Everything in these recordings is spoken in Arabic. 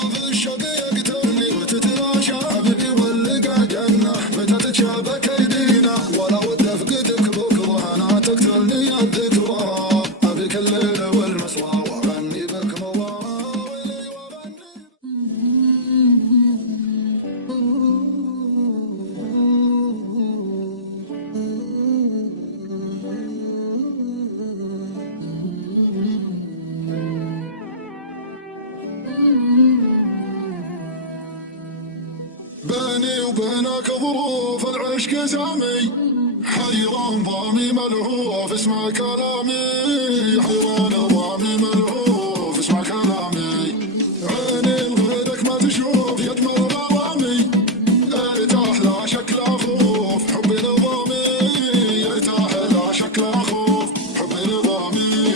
خاف الشوق يقتلني وتتلاشى بي واللقى جنة متى تتشابك ايدينا ولا ود افقدك بكره انا تقتلني الذكرى ابي كل الليل والمسوى واغني بك مواويلي بيني وبينك ظروف العشق سامي حيران ضامي ملهوف اسمع كلامي حيران ضامي ملهوف اسمع كلامي عيني لغيرك ما تشوف يجمل غرامي ارتاح لا شك لا خوف حبي نظامي ارتاح لا شك لا خوف حبي نظامي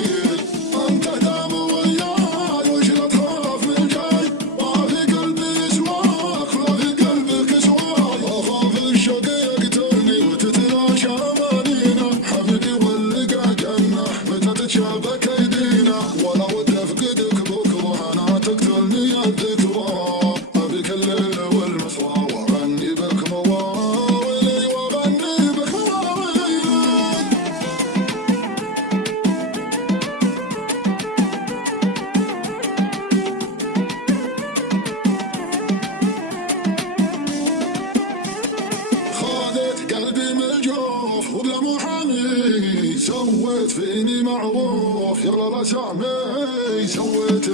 انت دام وياي وش لا تخاف من جاي ما في قلبي سواك ولا في قلبك سواي اخاف الشوق يقتلني وتتلاشى امانينا حبيبي واللقى جنة متى تتشابك ايدينا ولا ود افقدك بكره انا تقتلني الذكرى ابي كل الليل والمسوى واغني بك مواويلي واغني بك مواويلي خذت قلبي من الجوف وبلا محامي سويت فيني معروف يلا لا سامي سويت